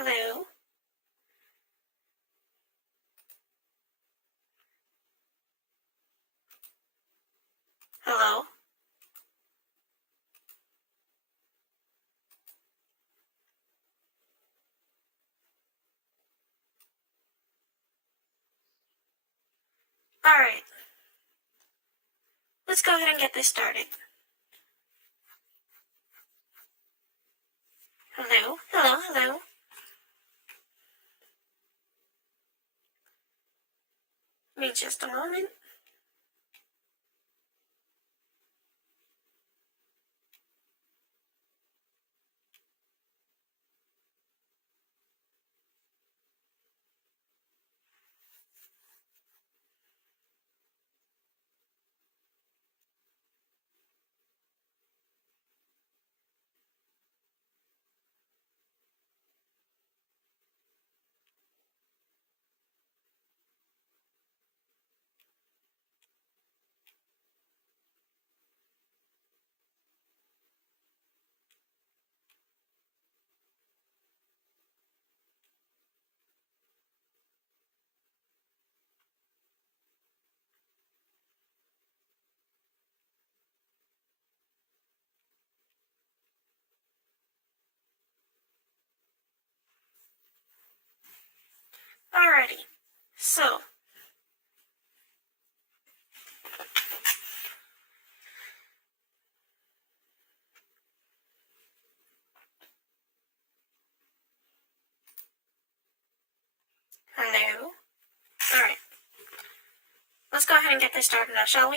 Hello? Hello? Alright. Let's go ahead and get this started. Hello? Hello? Hello? Give me just a moment. Alrighty. So, hello? Alright. Let's go ahead and get this started now, shall we?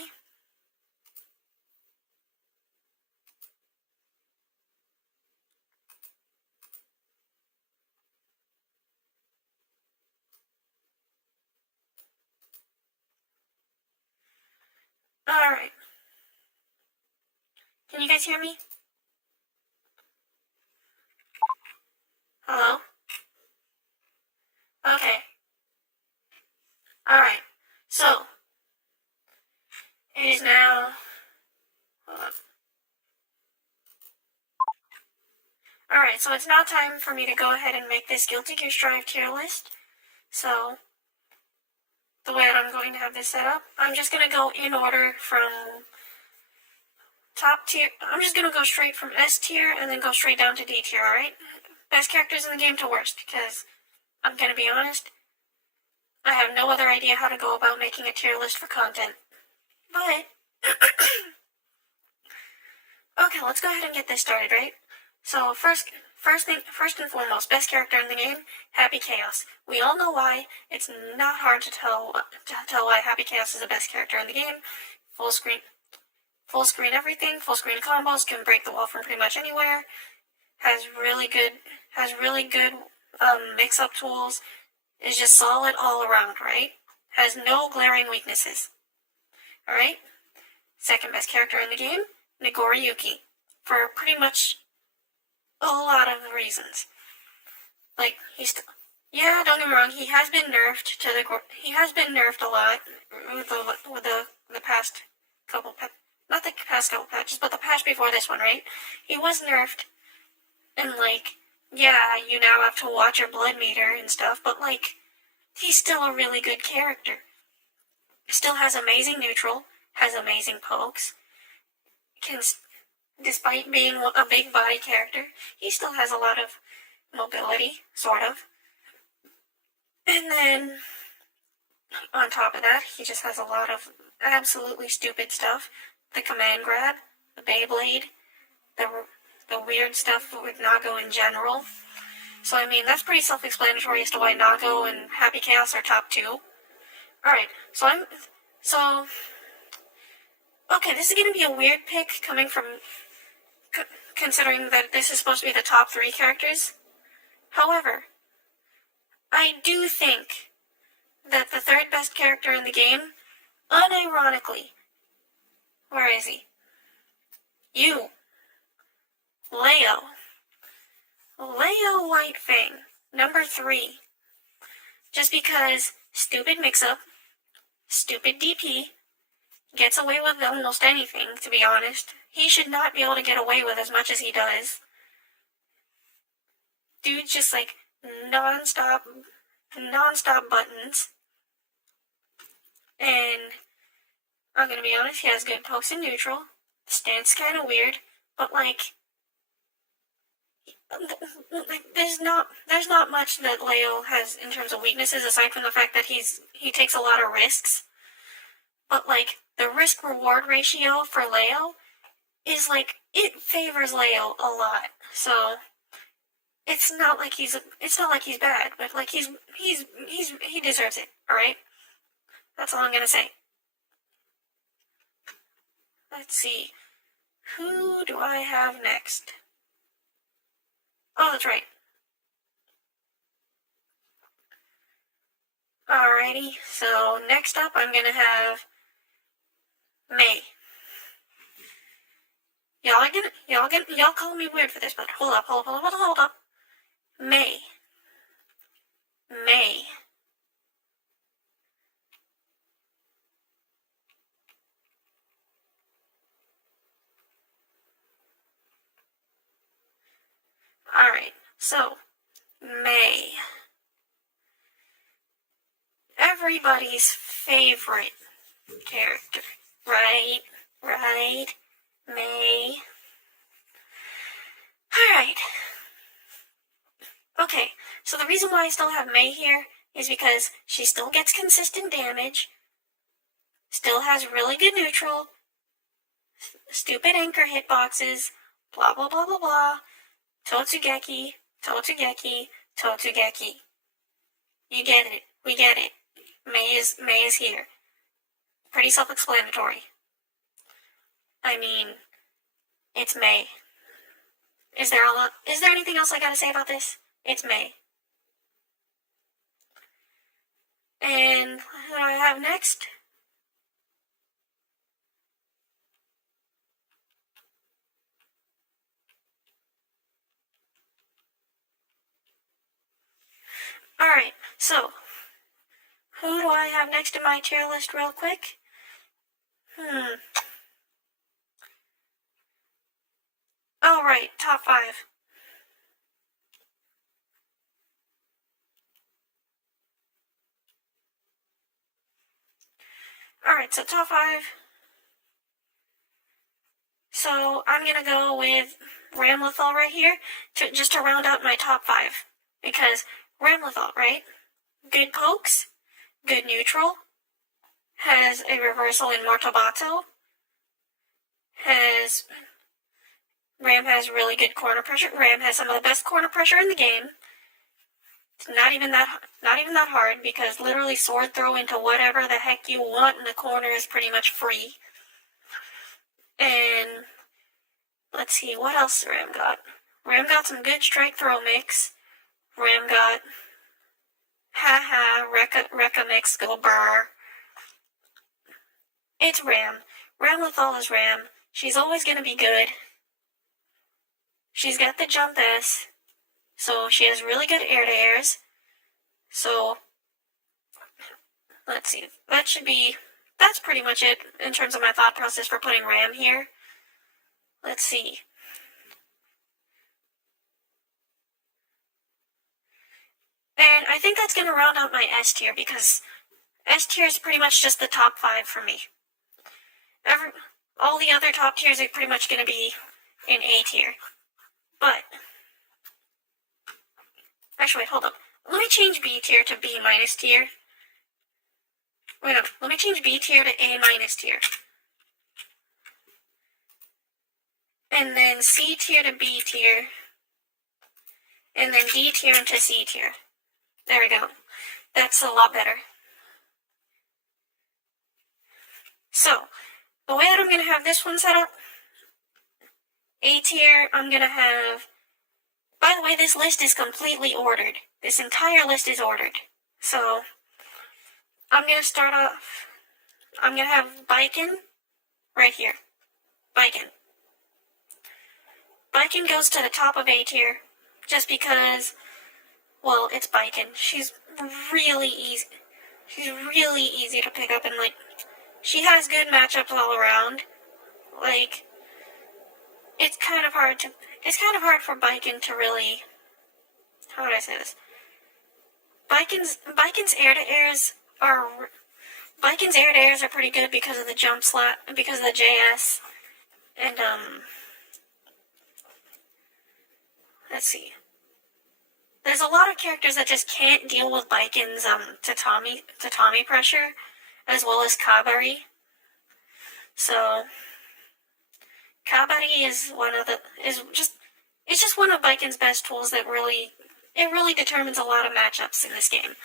Alright. Can you guys hear me? Hello? Okay. Alright. So, it is now... Hold up. Alright, so it's now time for me to go ahead and make this Guilty Gear Strive tier list. So, the way that I'm going to have this set up, I'm just going to go in order from top tier. I'm just going to go straight from S tier and then go straight down to D tier, alright? Best characters in the game to worst, because I'm going to be honest, I have no other idea how to go about making a tier list for content. But, okay, let's go ahead and get this started, right? So first and foremost, best character in the game, Happy Chaos. We all know why. It's not hard to tell why Happy Chaos is the best character in the game. Full screen everything, full screen combos, can break the wall from pretty much anywhere. Has really good mix-up tools. Is just solid all around, right? Has no glaring weaknesses. Alright? Second best character in the game, Nagoriyuki. For pretty much a lot of reasons. Like, yeah, don't get me wrong, he has been nerfed a lot with the past couple not the past couple patches, but the patch before this one, right? He was nerfed, and like, yeah, you now have to watch your blood meter and stuff, but like, he's still a really good character. Still has amazing neutral, has amazing pokes, despite being a big body character, he still has a lot of mobility, sort of. And then, on top of that, he just has a lot of absolutely stupid stuff. The command grab, the Beyblade, the weird stuff with Nago in general. So, I mean, that's pretty self-explanatory as to why Nago and Happy Chaos are top 2. Alright, okay, this is going to be a weird pick coming from... considering that this is supposed to be the top 3 characters. However, I do think that the third best character in the game, unironically, where is he? You. Leo Whitefang, number 3. Just because stupid mix-up, stupid DP, gets away with almost anything, to be honest. He should not be able to get away with as much as he does. Dude just, like, non-stop buttons. And I'm gonna be honest, he has good pokes in neutral. The stance kind of weird, but like, there's not much that Leo has in terms of weaknesses aside from the fact that he takes a lot of risks. But like, the risk reward ratio for Leo is like, it favors Leo a lot. So it's not like he's bad, but like he deserves it. All right, that's all I'm gonna say. Let's see, who do I have next? Oh, that's right. Alrighty, so next up I'm gonna have May. Y'all call me weird for this, but hold up. May. Alright, so, May. Everybody's favorite character, right? May. Alright. Okay, so the reason why I still have May here is because she still gets consistent damage, still has really good neutral, stupid anchor hitboxes, blah blah blah blah blah, Totsugeki. You get it, we get it. May is here. Pretty self-explanatory. I mean, it's May. Is there anything else I gotta say about this? It's May. And who do I have next? Alright, so, who do I have next in my tier list real quick? Oh, right, top 5. Alright, so top 5. So, I'm gonna go with Ramlethal right here, just to round out my top 5. Because Ramlethal, right? Good pokes, good neutral, has a reversal in Mortobato, Ram has really good corner pressure. Ram has some of the best corner pressure in the game. It's not even that hard because literally sword throw into whatever the heck you want in the corner is pretty much free. And let's see, what else Ram got? Ram got some good strike throw mix. Ram got Rekka mix, go burr. It's Ram. Ramlethal is Ram. She's always gonna be good. She's got the jump S, so she has really good air-to-airs. So, let's see, that's pretty much it in terms of my thought process for putting Ram here. Let's see. And I think that's going to round out my S tier because S tier is pretty much just the top 5 for me. All the other top tiers are pretty much going to be in A tier. But, actually, wait, hold up. Let me change B tier to B minus tier. Wait, no, let me change B tier to A minus tier. And then C tier to B tier. And then D tier into C tier. There we go. That's a lot better. So, the way that I'm going to have this one set up, A tier, I'm going to have... By the way, this list is completely ordered. This entire list is ordered. So, I'm going to start off... I'm going to have Baiken right here. Baiken goes to the top of A tier, just because, well, it's Baiken. She's really easy. She's really easy to pick up, and, like, she has good matchups all around. Like, it's kind of hard for Baiken to really, how would I say this? Biken's air-to-airs are pretty good because of the jump slap, because of the JS, and let's see. There's a lot of characters that just can't deal with Biken's tatami pressure, as well as Kabari. So Kabari is just one of Biken's best tools that really determines a lot of matchups in this game.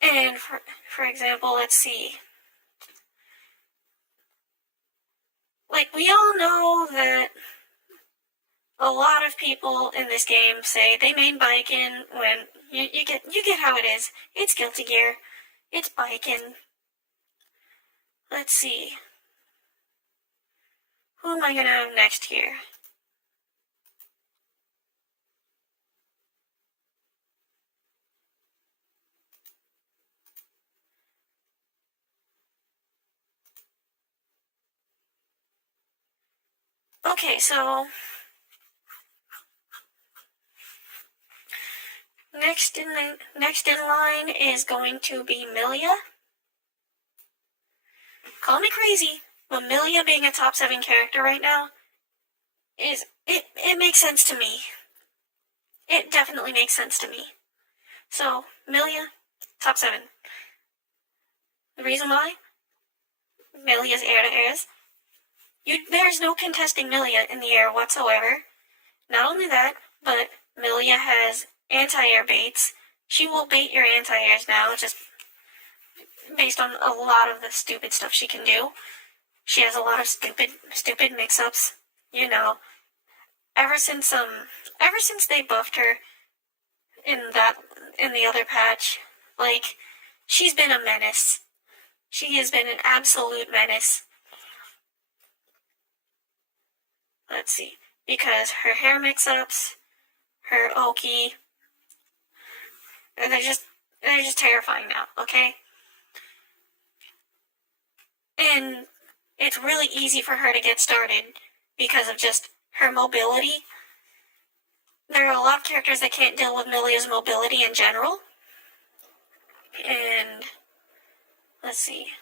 And for example, let's see. Like, we all know that a lot of people in this game say they main Biken when you get how it is. It's Guilty Gear. It's Biken. Let's see. Who am I gonna have next here? Okay, so next in line is going to be Milia. Call me crazy, but Milia being a top 7 character right now it makes sense to me. It definitely makes sense to me. So Milia, top 7. The reason why? Milia's air-to-airs. There's no contesting Milia in the air whatsoever. Not only that, but Milia has anti-air baits. She will bait your anti-airs now, just based on a lot of the stupid stuff she can do. She has a lot of stupid mix-ups. You know, ever since they buffed her in the other patch, like, she's been a menace. She has been an absolute menace. Let's see, because her hair mix-ups, her Oki, they're just terrifying now, okay? And it's really easy for her to get started because of just her mobility. There are a lot of characters that can't deal with Milia's mobility in general. And let's see.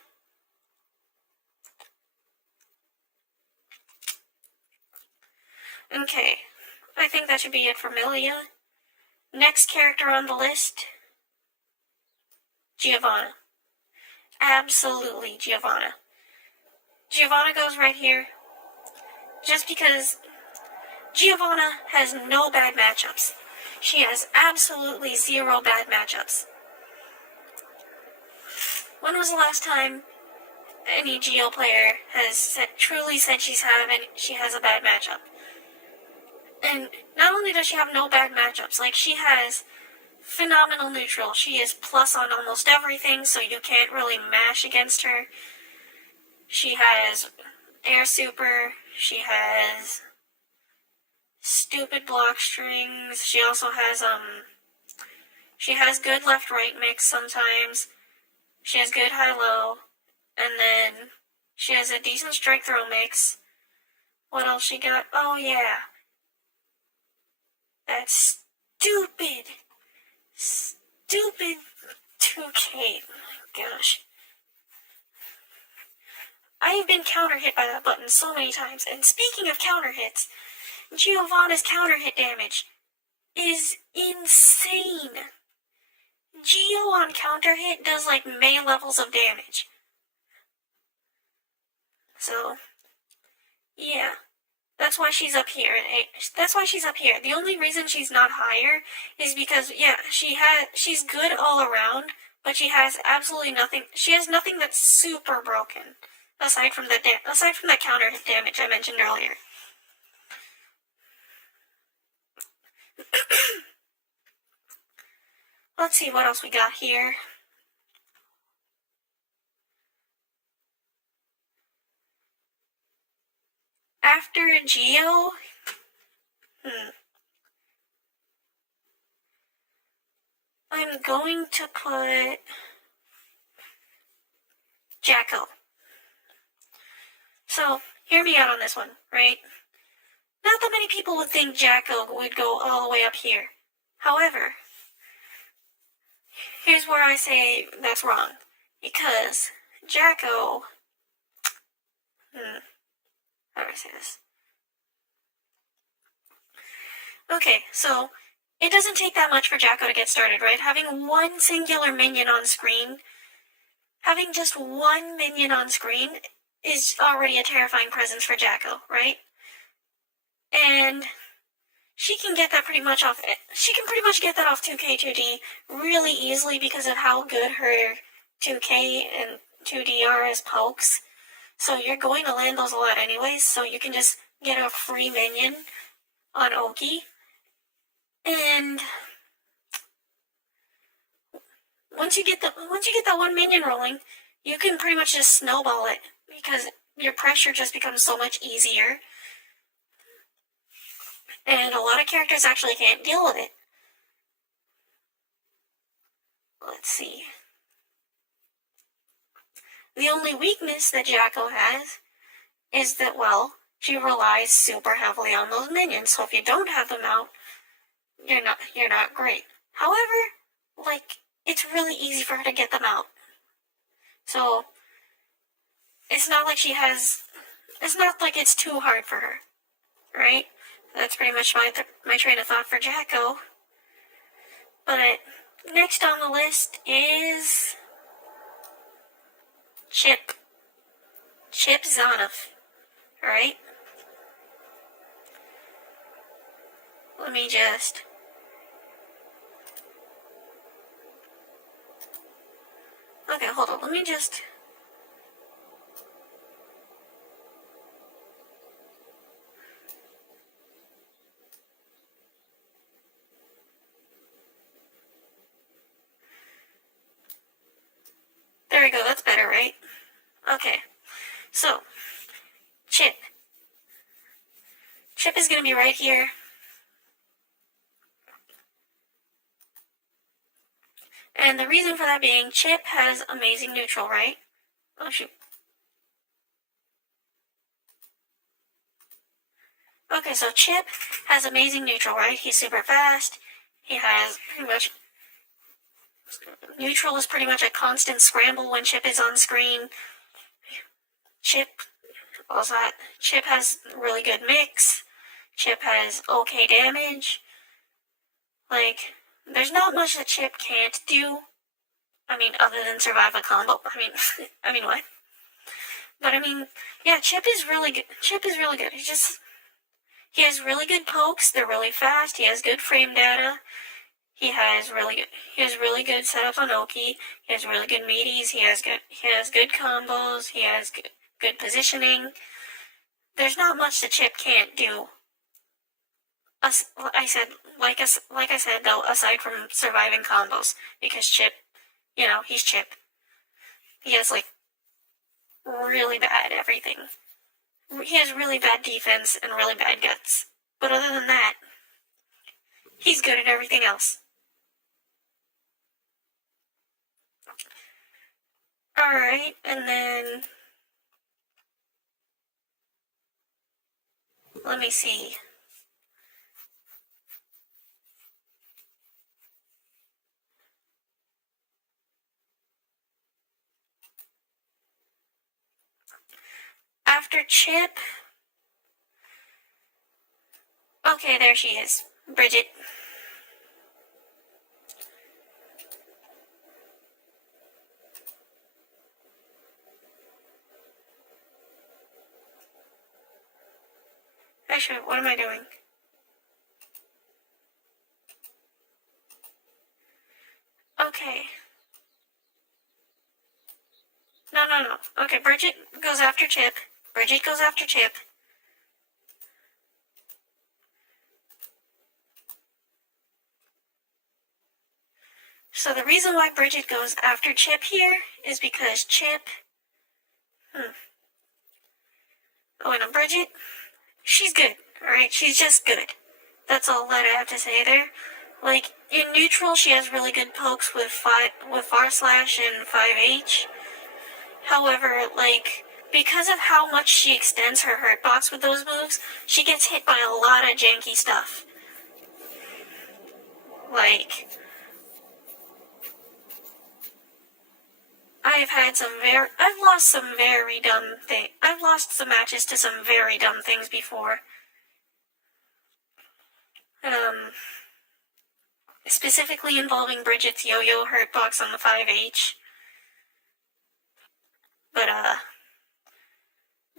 Okay, I think that should be it for Milia. Next character on the list, Giovanna. Absolutely Giovanna. Giovanna goes right here, just because Giovanna has no bad matchups. She has absolutely 0 bad matchups. When was the last time any Geo player has truly said she has a bad matchup? And not only does she have no bad matchups, like, she has phenomenal neutral. She is plus on almost everything, so you can't really mash against her. She has air super. She has stupid block strings. She also has she has good left-right mix sometimes. She has good high-low. And then she has a decent strike throw mix. What else she got? Oh yeah. That stupid 2K. My gosh. I have been counter hit by that button so many times. And speaking of counter hits, Giovanna's counter hit damage is insane. Geo on counter hit does like May levels of damage. So, yeah. That's why she's up here. The only reason she's not higher is because, yeah, she's good all around, but she has absolutely nothing. She has nothing that's super broken, aside from that counter hit damage I mentioned earlier. Let's see what else we got here. After Geo, I'm going to put Jacko. So, hear me out on this one, right? Not that many people would think Jacko would go all the way up here. However, here's where I say that's wrong. Because Jacko... how do I say this? Okay, so it doesn't take that much for Jacko to get started, right? Having one singular minion on screen, having just one minion on screen is already a terrifying presence for Jacko, right? And she can get that pretty much off. She can pretty much get that off 2K 2D really easily because of how good her 2K and 2D are as pokes. So you're going to land those a lot anyways, so you can just get a free minion on Oki. And once you get that one minion rolling, you can pretty much just snowball it because your pressure just becomes so much easier. And a lot of characters actually can't deal with it. Let's see. The only weakness that Jacko has is that, well, she relies super heavily on those minions. So if you don't have them out, you're not great. However, like, it's really easy for her to get them out. So it's not like it's not like it's too hard for her, right? That's pretty much my train of thought for Jacko. But next on the list is Chip Zanov. Alright? Let me just... Okay, hold on. Let me just... There we go. That's better, right? Okay. So, Chip. Chip is going to be right here. And the reason for that being, Chip has amazing neutral, right? Oh, shoot. Okay, so Chip has amazing neutral, right? He's super fast. He has pretty much... Neutral is pretty much a constant scramble when Chip is on screen. Chip has really good mix. Chip has okay damage. Like, there's not much that Chip can't do. I mean, other than survive a combo. I mean what? But I mean, yeah, Chip is really good. He has really good pokes. They're really fast. He has good frame data. He has really good setup on Oki. He has really good meaties. He has good combos. He has good positioning. There's not much that Chip can't do. Like I said though, aside from surviving combos, because Chip, he's Chip. He has like really bad everything. He has really bad defense and really bad guts. But other than that, he's good at everything else. Alright, and then... Let me see. After Chip... Okay, there she is. Bridget. What am I doing? Okay. No. Okay, Bridget goes after Chip. So the reason why Bridget goes after Chip here is because Chip... Oh, and Bridget... She's good, alright? She's just good. That's all that I have to say there. Like, in neutral, she has really good pokes with Far Slash and 5H. However, like, because of how much she extends her hurt box with those moves, she gets hit by a lot of janky stuff. Like, I've lost some very dumb things. I've lost some matches to some very dumb things before. Specifically involving Bridget's yo-yo hurtbox on the 5H. But,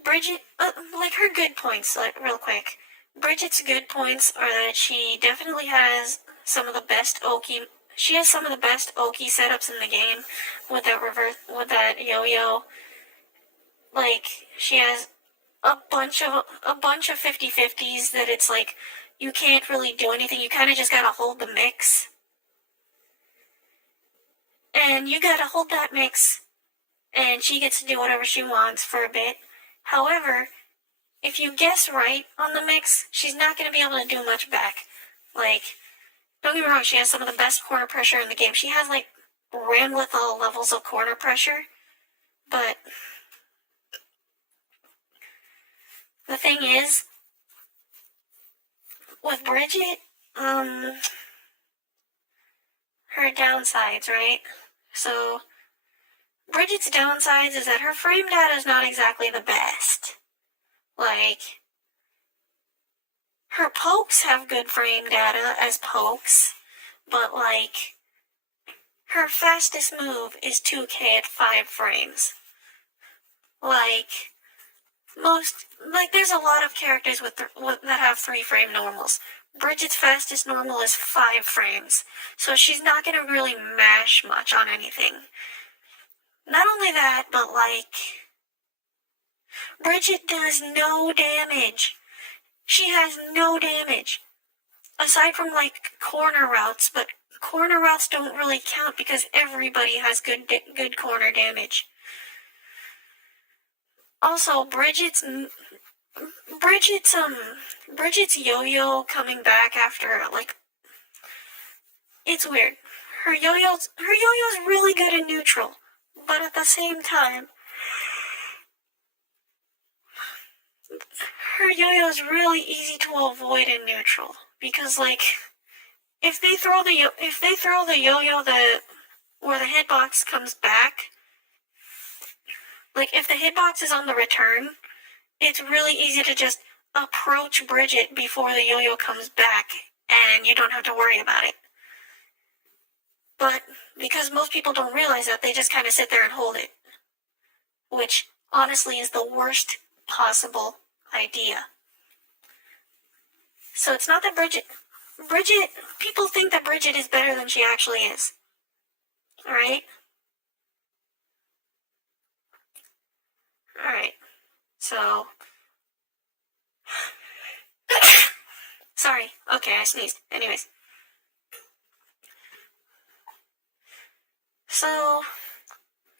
Bridget, like, her good points, like, real quick. Bridget's good points are that she definitely has some of the best Oki setups in the game with that yo-yo. Like, she has a bunch of 50-50s that it's like, you can't really do anything, you kind of just gotta hold the mix. And you gotta hold that mix, and she gets to do whatever she wants for a bit. However, if you guess right on the mix, she's not gonna be able to do much back. Like, don't get me wrong, she has some of the best corner pressure in the game. She has, like, Ramlethal levels of corner pressure, but the thing is, with Bridget, her downsides, right? So, Bridget's downsides is that her frame data is not exactly the best. Like, her pokes have good frame data as pokes, but, like, her fastest move is 2K at 5 frames. Like, there's a lot of characters that have 3-frame normals. Bridget's fastest normal is 5 frames, so she's not gonna really mash much on anything. Not only that, but, like, Bridget does no damage. She has no damage. Aside from, like, corner routes, but corner routes don't really count because everybody has good corner damage. Also, Bridget's yo-yo coming back after, like, it's weird. Her yo-yo's really good in neutral, but at the same time, her yo-yo's really easy to avoid in neutral because, like, if they throw the yo-yo where the hitbox comes back, like, if the hitbox is on the return, it's really easy to just approach Bridget before the yo-yo comes back, and you don't have to worry about it. But because most people don't realize that, they just kind of sit there and hold it, which honestly is the worst possible idea. So it's not that people think that Bridget is better than she actually is. Alright? Alright. So... Sorry. Okay, I sneezed. Anyways. So...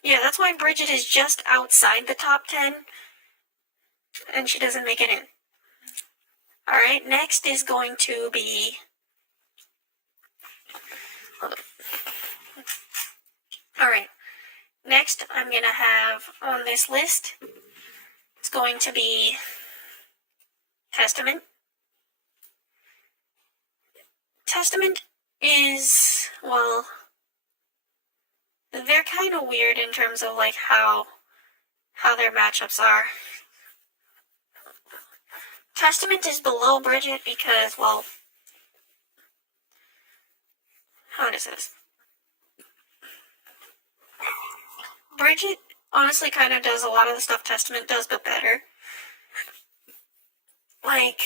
yeah, that's why Bridget is just outside the top 10. And she doesn't make it in. Alright, next is going to be... Alright, next I'm going to have on this list, it's going to be Testament. Testament is, well, they're kind of weird in terms of, like, how their matchups are. Testament is below Bridget because, well, how does this? Bridget honestly kind of does a lot of the stuff Testament does, but better. Like,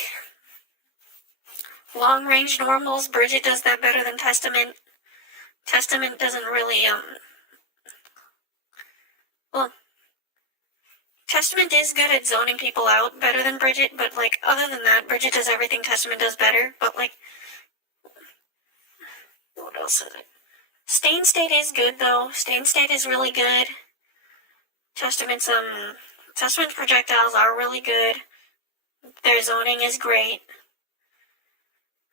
long-range normals, Bridget does that better than Testament. Testament doesn't really, well, Testament is good at zoning people out better than Bridget, but, like, other than that, Bridget does everything Testament does better, but, like, what else is it? Stain State is good, though. Stain State is really good. Testament's projectiles are really good. Their zoning is great.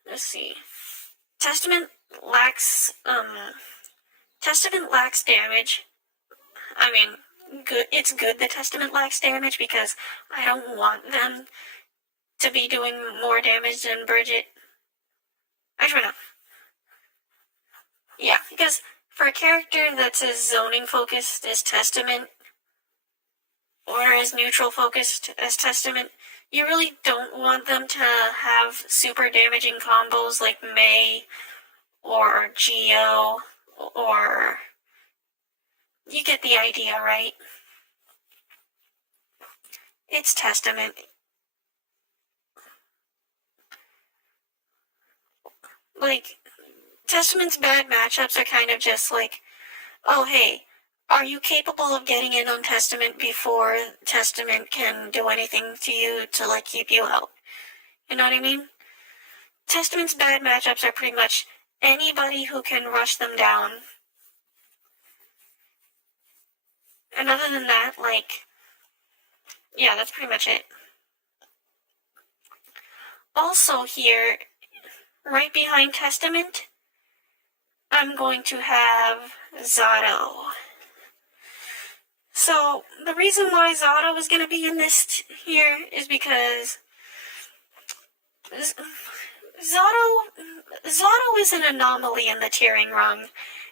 Let's see. Testament lacks damage. I mean, good. It's good that Testament lacks damage because I don't want them to be doing more damage than Bridget. Actually, no. Yeah, because For a character that's as zoning focused as Testament, or as neutral focused as Testament, you really don't want them to have super damaging combos like Mei or Geo, or you get the idea, right? It's Testament. Like, Testament's bad matchups are kind of just like, oh hey, are you capable of getting in on Testament before Testament can do anything to you to, like, keep you out? You know what I mean? Testament's bad matchups are pretty much anybody who can rush them down. And other than that, like, yeah, that's pretty much it. Also here, right behind Testament, I'm going to have Zato. So, the reason why Zato is going to be in this here is because Zato is an anomaly in the tiering rung,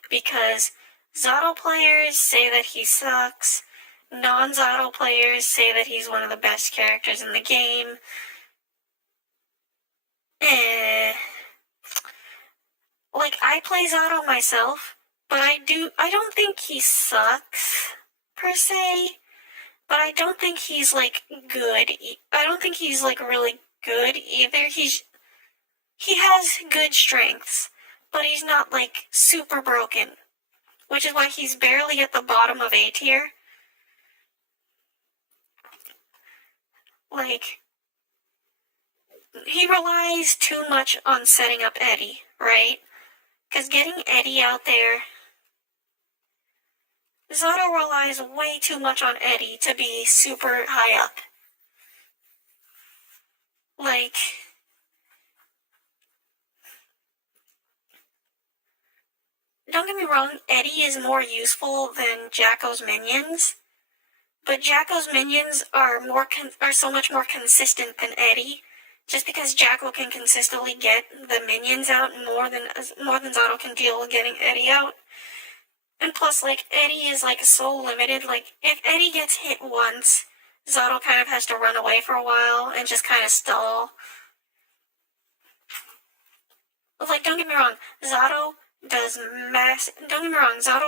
because Zato players say that he sucks, non-Zato players say that he's one of the best characters in the game. Like, I play Zato myself, but I don't think he sucks, per se, but I don't think he's, like, good. I don't think he's, like, really good either. He has good strengths, but he's not, like, super broken, which is why he's barely at the bottom of A tier. Like, he relies too much on setting up Eddie, right? Because getting Eddie out there, Zato relies way too much on Eddie to be super high up. Like, don't get me wrong, Eddie is more useful than Jacko's minions, but Jacko's minions are so much more consistent than Eddie, just because Jacko can consistently get the minions out more than Zato can deal with getting Eddie out. And plus, like, Eddie is, like, so limited. Like, if Eddie gets hit once, Zato kind of has to run away for a while and just kind of stall. Like, don't get me wrong, Zato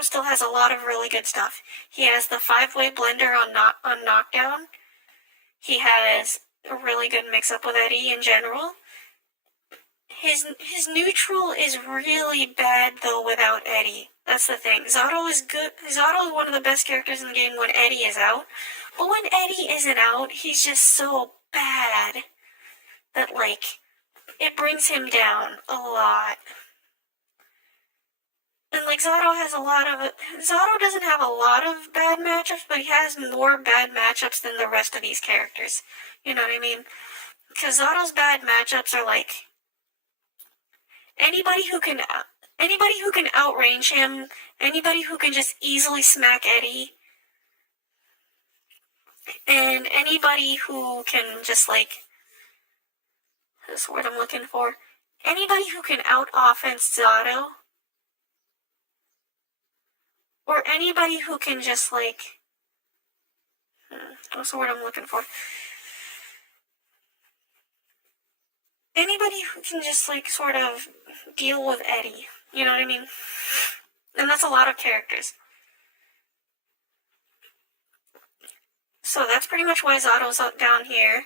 still has a lot of really good stuff. He has the 5-way blender on knockdown. He has a really good mix-up with Eddie in general. His neutral is really bad, though, without Eddie. That's the thing. Zato is good. Zato is one of the best characters in the game when Eddie is out. But when Eddie isn't out, he's just so bad that, like, it brings him down a lot. And, like, Zato doesn't have a lot of bad matchups, but he has more bad matchups than the rest of these characters. You know what I mean? Because Zato's bad matchups are, like, anybody who can outrange him, anybody who can just easily smack Eddie, and anybody who can just, like, that's the word I'm looking for, anybody who can out-offense Zato, or anybody who can just, like, what's the word I'm looking for? Anybody who can just, like, sort of deal with Eddie. You know what I mean? And that's a lot of characters. So that's pretty much why Zato's down here.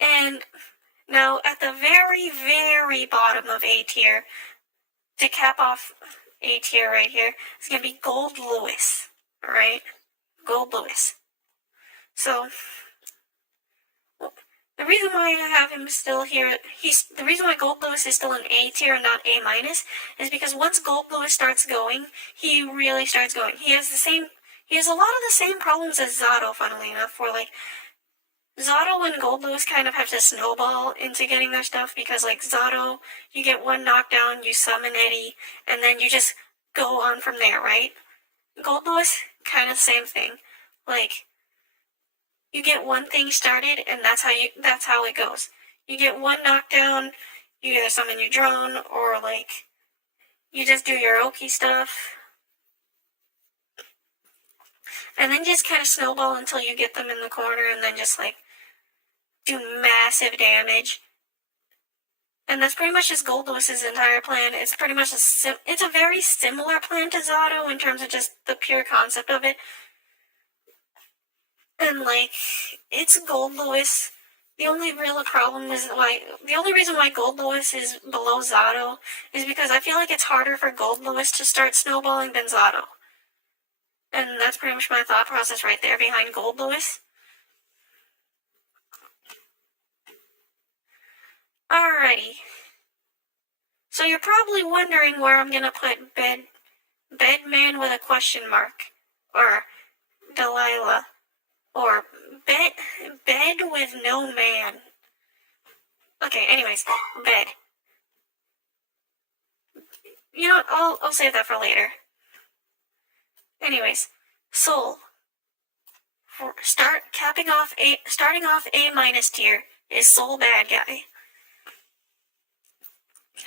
And now, at the very, very bottom of A tier, to cap off A tier right here, is going to be Gold Lewis. Alright? Gold Lewis. So, the reason why I have him still here, the reason why Gold Lewis is still in A tier and not A minus, is because once Gold Lewis starts going, he really starts going. He has a lot of the same problems as Zato, funnily enough, where, like, Zato and Gold Lewis kind of have to snowball into getting their stuff, because, like, Zato, you get one knockdown, you summon Eddie, and then you just go on from there, right? Gold Lewis, kind of the same thing. Like, you get one thing started, and that's how it goes. You get one knockdown, you either summon your drone, or, like, You just do your Oki stuff. And then just kind of snowball until you get them in the corner and then just, like, do massive damage. And that's pretty much just Gold Lewis's entire plan. It's pretty much it's a very similar plan to Zato in terms of just the pure concept of it. And, like, it's Gold Lewis. The only real problem is the only reason why Gold Lewis is below Zato is because I feel like it's harder for Gold Lewis to start snowballing than Zato. And that's pretty much my thought process right there behind Gold Lewis. Alrighty. So you're probably wondering where I'm gonna put Bedman with a question mark. Or Delilah. Or bed with no man. Okay, anyways, bed. You know what, I'll save that for later. Anyways, Soul. Starting off A- tier is Soul bad guy.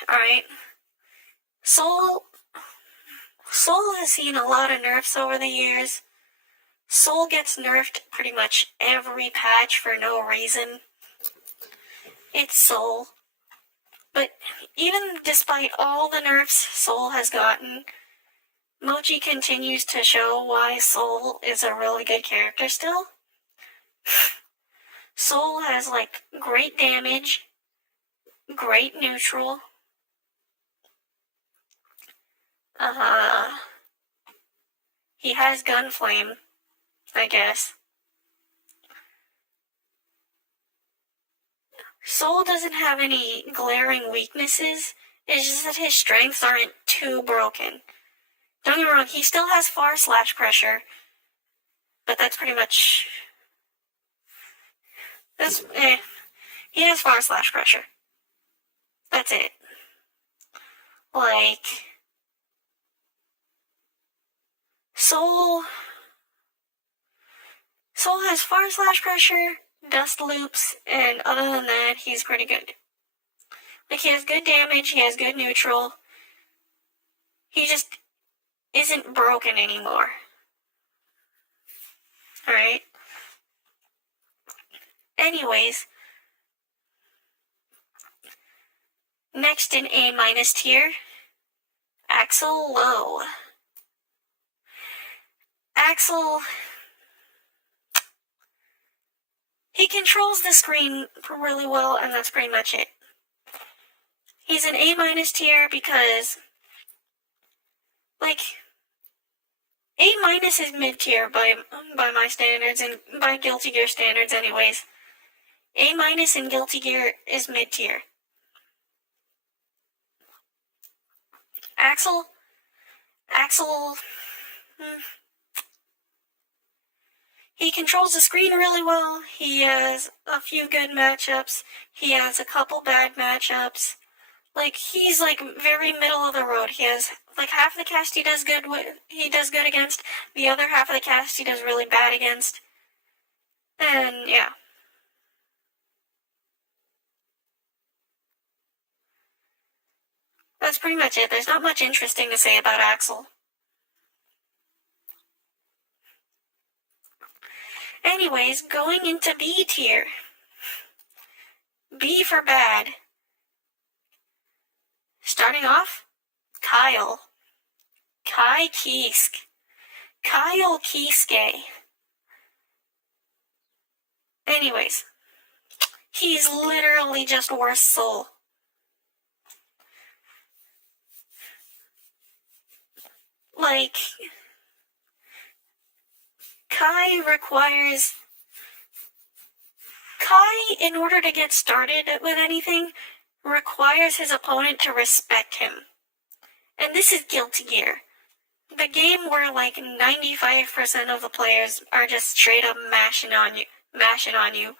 Alright. Soul has seen a lot of nerfs over the years. Soul gets nerfed pretty much every patch for no reason. It's Soul. But even despite all the nerfs Soul has gotten, Mochi continues to show why Soul is a really good character still. Soul has, like, great damage, great neutral. He has Gunflame, I guess. Soul doesn't have any glaring weaknesses. It's just that his strengths aren't too broken. Don't get me wrong, he still has far/pressure, but that's pretty much... He has far/pressure. That's it. Like... Soul has far/pressure, dust loops, and other than that, he's pretty good. Like, he has good damage, he has good neutral. He just isn't broken anymore. Alright? Anyways, next in A- tier, Axel Low. Axel, he controls the screen really well, and that's pretty much it. He's an A- tier because, like, A- is mid-tier by my standards, and by Guilty Gear standards anyways. A- in Guilty Gear is mid-tier. Axel, he controls the screen really well. He has a few good matchups. He has a couple bad matchups. Like, he's, like, very middle of the road. He has, like, half the cast he does good against. The other half of the cast he does really bad against. And, yeah. That's pretty much it. There's not much interesting to say about Axel. Anyways, going into B tier. B for bad. Starting off, Kyle. Kyle Kisuke. Anyways, he's literally just worse Soul. Like, Kai, in order to get started with anything, requires his opponent to respect him. And this is Guilty Gear. The game where, like, 95% of the players are just straight up mashing on you.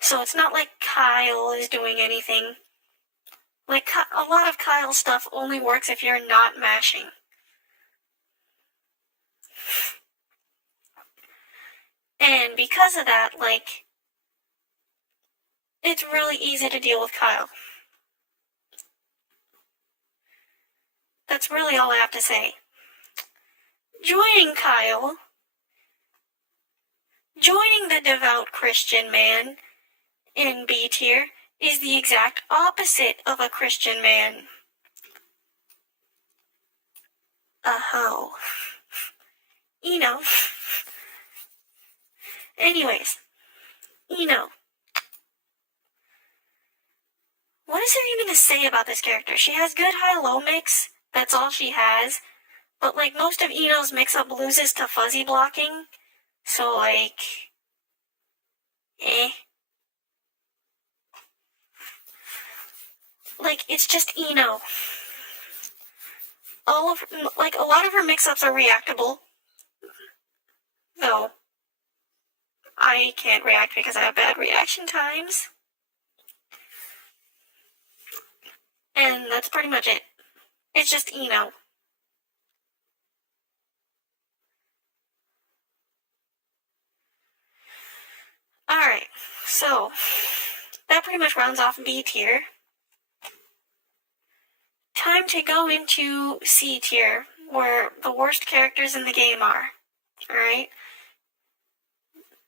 So it's not like Kyle is doing anything. Like, a lot of Kyle's stuff only works if you're not mashing. And because of that, like, it's really easy to deal with Kyle. That's really all I have to say. Joining Kyle, joining the devout Christian man in B tier is the exact opposite of a Christian man. A hoe. Eno. Anyways, Eno. What is there even to say about this character? She has good high-low mix. That's all she has. But, like, most of Eno's mix-up loses to fuzzy blocking. So, like... Like, it's just Eno. A lot of her mix-ups are reactable. Though, I can't react because I have bad reaction times. And that's pretty much it. It's just Eno. Alright, so that pretty much rounds off B tier. Time to go into C tier, where the worst characters in the game are. Alright?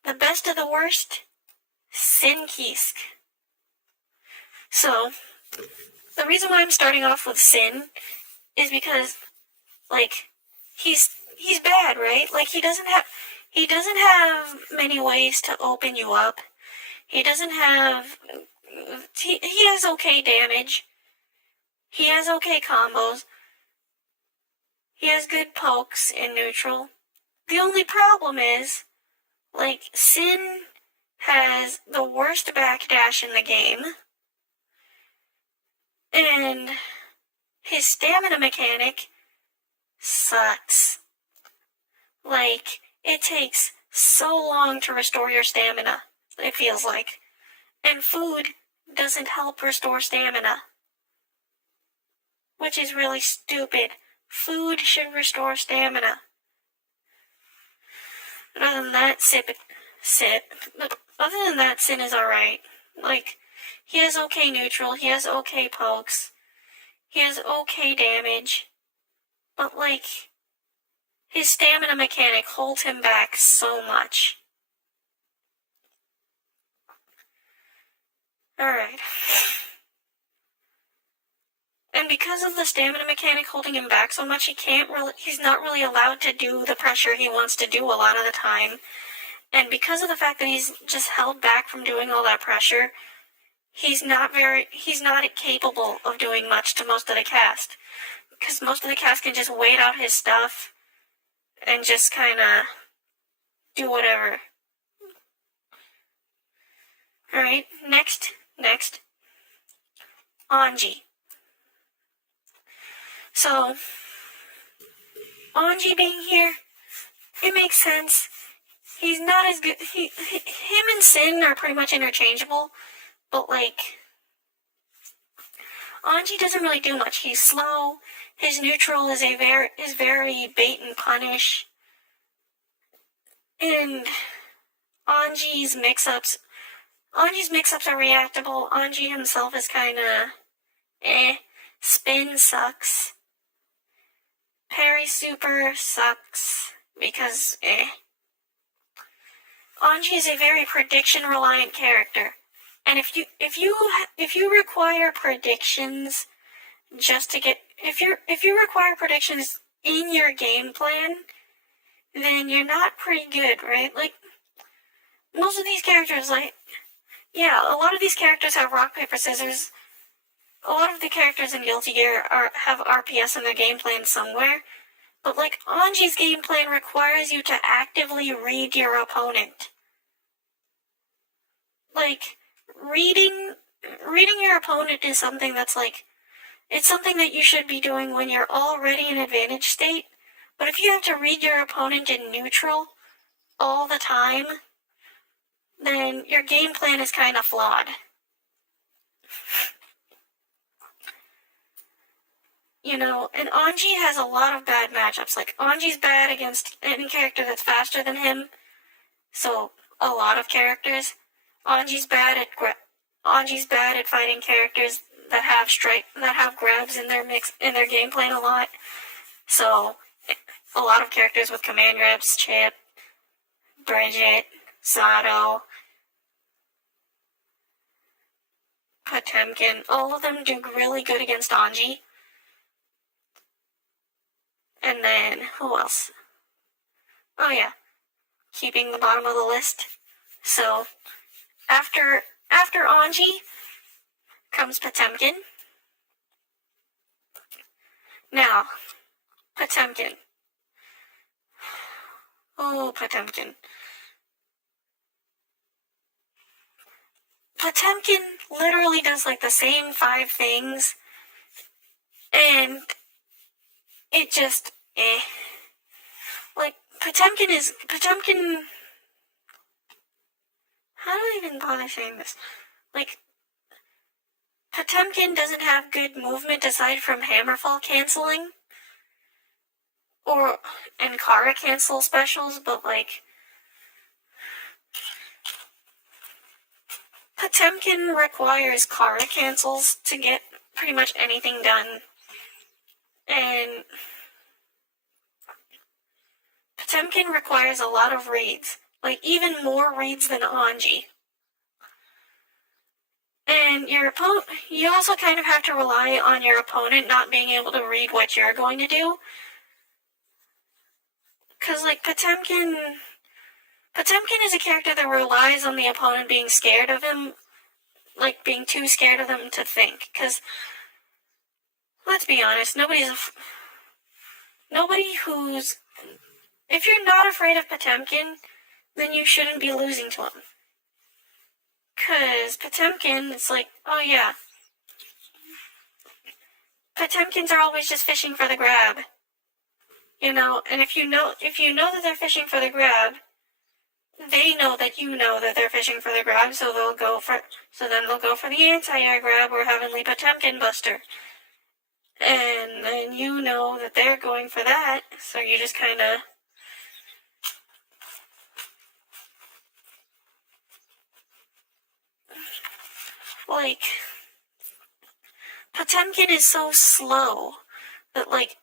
The best of the worst, Sin Kisk. So, the reason why I'm starting off with Sin is because, like, he's bad, right? Like, he doesn't have many ways to open you up. He has okay damage. He has okay combos. He has good pokes in neutral. The only problem is, like, Sin has the worst backdash in the game. And his stamina mechanic sucks. Like, it takes so long to restore your stamina, it feels like. And food doesn't help restore stamina. Which is really stupid. Food should restore stamina. Other than that, Sin is alright. Like, he has okay neutral, he has okay pokes, he has okay damage, but, like, his stamina mechanic holds him back so much. Alright. And because of the stamina mechanic holding him back so much, he's not really allowed to do the pressure he wants to do a lot of the time. And because of the fact that he's just held back from doing all that pressure, he's not capable of doing much to most of the cast. Because most of the cast can just wait out his stuff and just kinda do whatever. Alright, next. Anji. So, Anji being here, it makes sense. He's not as good. Him and Sin are pretty much interchangeable, but, like, Anji doesn't really do much. He's slow. His neutral is very bait and punish. And Anji's mix-ups are reactable. Anji himself is kinda Spin sucks. Parry super sucks because Anji is a very prediction-reliant character, and if you require predictions just to get if you require predictions in your game plan, then you're not pretty good, right? Like most of these characters, a lot of these characters have rock paper scissors. A lot of the characters in Guilty Gear have RPS in their game plan somewhere, but like Anji's game plan requires you to actively read your opponent. Like reading your opponent is something that's like it's something that you should be doing when you're already in advantage state. But if you have to read your opponent in neutral all the time, then your game plan is kind of flawed. And Anji has a lot of bad matchups. Like, Anji's bad against any character that's faster than him. So, a lot of characters. Anji's bad at fighting characters have grabs in their game plan a lot. So a lot of characters with command grabs, Chip, Bridget, Sato, Potemkin, all of them do really good against Anji. And then, who else? Oh yeah, keeping the bottom of the list. So, after Anji comes Potemkin. Now, Potemkin. Oh, Potemkin. Potemkin literally does like the same 5 things, and it just, Like, Potemkin, how do I even bother saying this? Like, Potemkin doesn't have good movement aside from Hammerfall canceling, and Kara cancel specials, but like, Potemkin requires Kara cancels to get pretty much anything done, and Potemkin requires a lot of reads, like even more reads than Anji. And you also kind of have to rely on your opponent not being able to read what you're going to do. Because, like, Potemkin is a character that relies on the opponent being scared of him, like, being too scared of them to think. Because, let's be honest, if you're not afraid of Potemkin, then you shouldn't be losing to him. Because Potemkin, it's like, oh yeah, Potemkins are always just fishing for the grab. You know, and if you know that they're fishing for the grab, they know that you know that they're fishing for the grab, so then they'll go for the anti-air grab or Heavenly Potemkin Buster. And then you know that they're going for that, so you just kinda like, Potemkin is so slow that, like,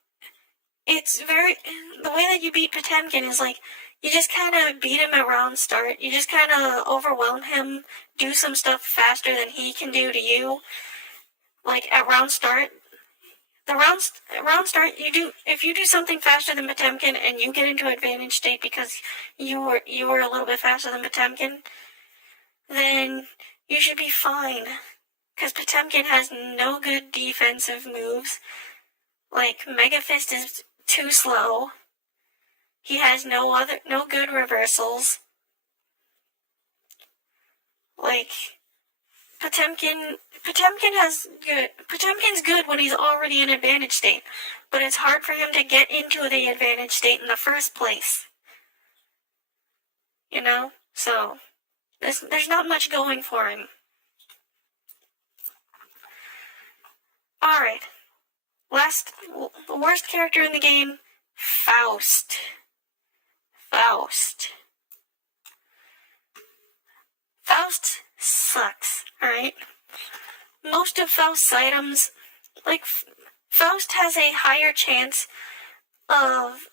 the way that you beat Potemkin is, like, you just kind of beat him at round start. You just kind of overwhelm him, do some stuff faster than he can do to you. Like, at round start, if you do something faster than Potemkin and you get into advantage state because you were a little bit faster than Potemkin, then you should be fine. Because Potemkin has no good defensive moves. Like, Mega Fist is too slow. He has no good reversals. Like, Potemkin's good when he's already in advantage state, but it's hard for him to get into the advantage state in the first place. You know? So, there's not much going for him. Alright. The worst character in the game, Faust. Faust sucks, alright? Most of Faust's items, like, Faust has a higher chance of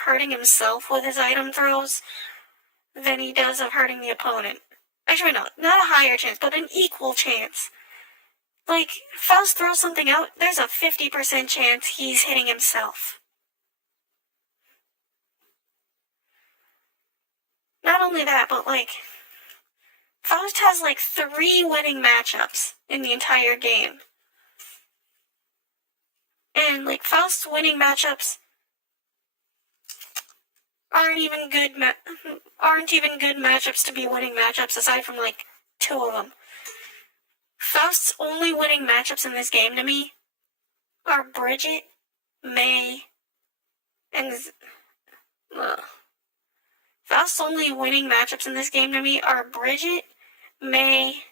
hurting himself with his item throws than he does of hurting the opponent. Actually, no, not a higher chance, but an equal chance. Like, Faust throws something out, there's a 50% chance he's hitting himself. Not only that, but, like, Faust has, like, 3 winning matchups in the entire game. And, like, Faust's winning matchups aren't even good matchups to be winning matchups, aside from, like, 2 of them. Faust's only winning matchups in this game to me are Bridget, May, and... Faust's only winning matchups in this game to me are Bridget, May,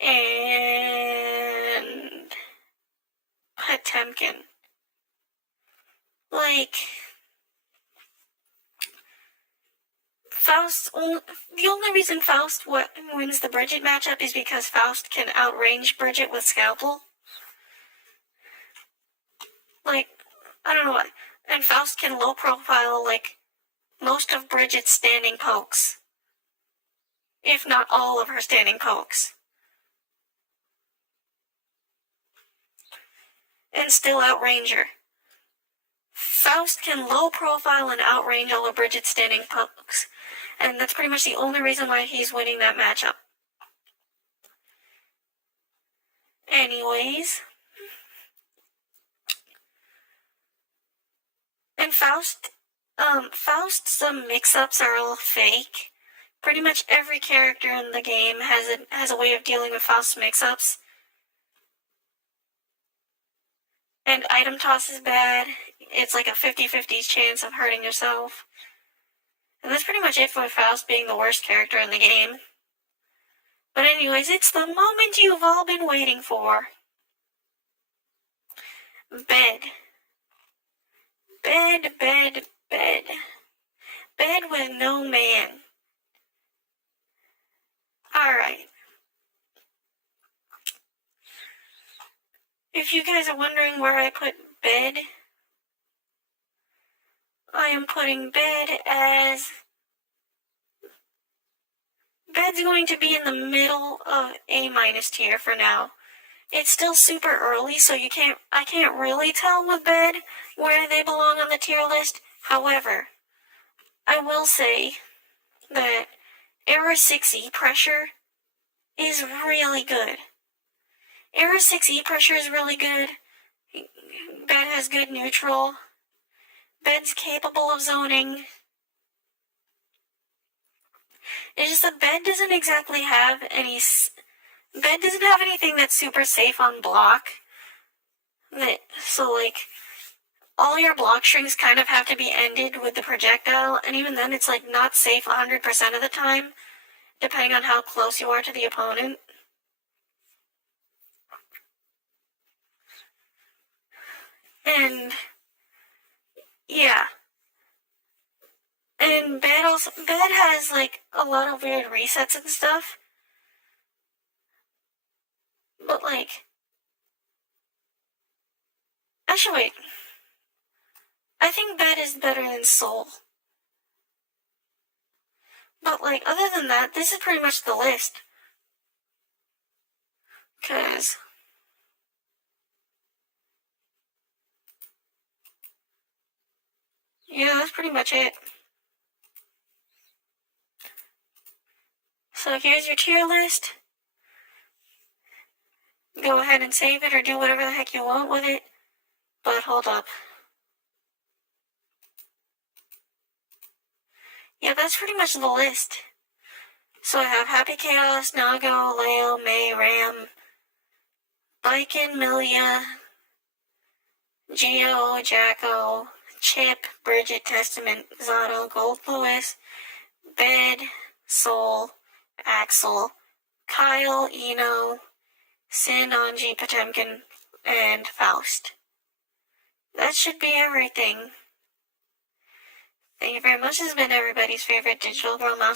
and Potemkin. Like, the only reason Faust wins the Bridget matchup is because Faust can outrange Bridget with Scalpel. Like, I don't know what. And Faust can low profile, like, most of Bridget's standing pokes. If not all of her standing pokes. And still outrange her. Faust can low profile and outrange all of Bridget's standing pokes. And that's pretty much the only reason why he's winning that matchup. Anyways. And Faust's mix-ups are all fake. Pretty much every character in the game has a way of dealing with Faust's mix-ups. And item toss is bad. It's like a 50-50 chance of hurting yourself. And that's pretty much it for Faust being the worst character in the game. But anyways, it's the moment you've all been waiting for. Bed. Bed, bed, bed. Bed with no man. Alright. If you guys are wondering where I put bed, I am putting bed as... Bed's going to be in the middle of A- tier for now. It's still super early, so I can't really tell with bed where they belong on the tier list. However, I will say that Era 6E pressure is really good. Era 6E pressure is really good. Bed has good neutral. Bed's capable of zoning. It's just that Bed doesn't exactly have Bed doesn't have anything that's super safe on block. So, like, all your block strings kind of have to be ended with the projectile, and even then it's, like, not safe 100% of the time, depending on how close you are to the opponent. And, yeah. And Bed has, like, a lot of weird resets and stuff. But, like... Actually, wait. I think Bed is better than Soul. But, like, other than that, this is pretty much the list. Because... yeah, that's pretty much it. So here's your tier list. Go ahead and save it or do whatever the heck you want with it. But hold up. Yeah, that's pretty much the list. So I have Happy Chaos, Nago, Leo, May, Ram, Biken, Milia, Geo, Jacko, Chip, Bridget, Testament, Zato, Gold Lewis, Bed, Soul, Axel, Kyle, Eno, Sin, Anji, Potemkin, and Faust. That should be everything. Thank you very much. This has been everybody's favorite digital girl mouse.